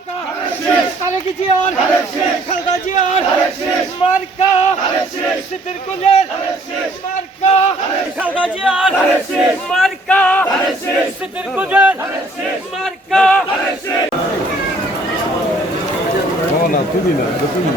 মার্কা তারেক জিয়ার খালেদা জিয়ার মার্কা সিদ্দিক কুলের মার্কা খালেদা জিয়ার মার্কা সিদ্দিক কুলের মার্কা না তুমি না তুমি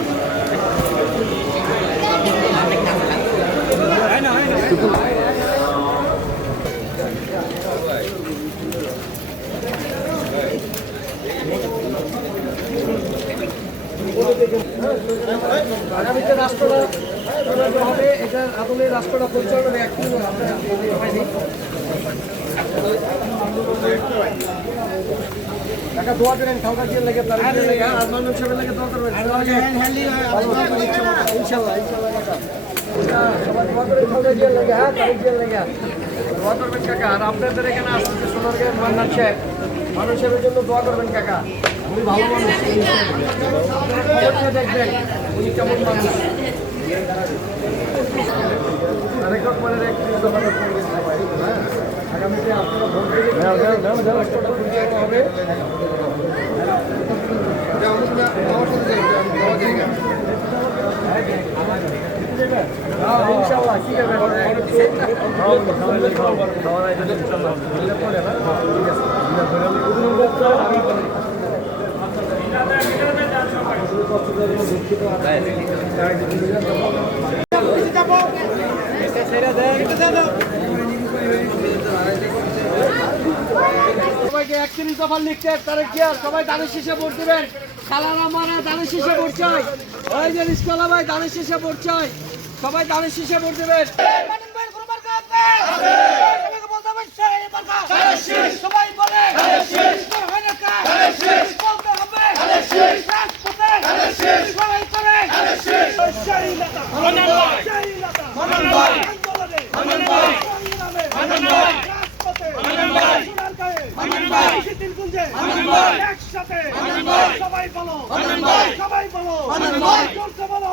আগামীতে রাষ্ট্রটা হবে, এটার আদলে রাষ্ট্রটা পরিচালনা একটু টাকা দোয়া করেন খাওয়া দিয়ে লেগে তার লেগে আর মানুষ হিসেবে লেগে দোয়া করবেন ইনশাল্লাহ সবাই দোয়া করে খাওয়া দিয়ে লেগে হ্যাঁ তারিখ দিয়ে লেগে দোয়া করবেন কাকা। আর আপনাদের এখানে আসছে সোনারগাঁয়ের মান্নান সাহেব মানুষের জন্য দোয়া করবেন কাকা, উনি ভালো মানুষ, দেখবেন উনি কেমন মানুষ। রেকর্ড মানে আগামীতে আপনারা ভোট হবে। ইনশাল্লাহ কি সবাইকে 31 দফা লিখতে তারেক জিয়ার সবাই দানের শীষে ভোট দিবেন। সালারা মারা দানের শীষে ভোট চাই, ওই যে রিস্কলা ভাই দানের শীষে ভোট চাই, সবাই দানের শীষে ভোট দিবেন। সবাই বলে সবাই বলো সবাই বলো চলতে বলো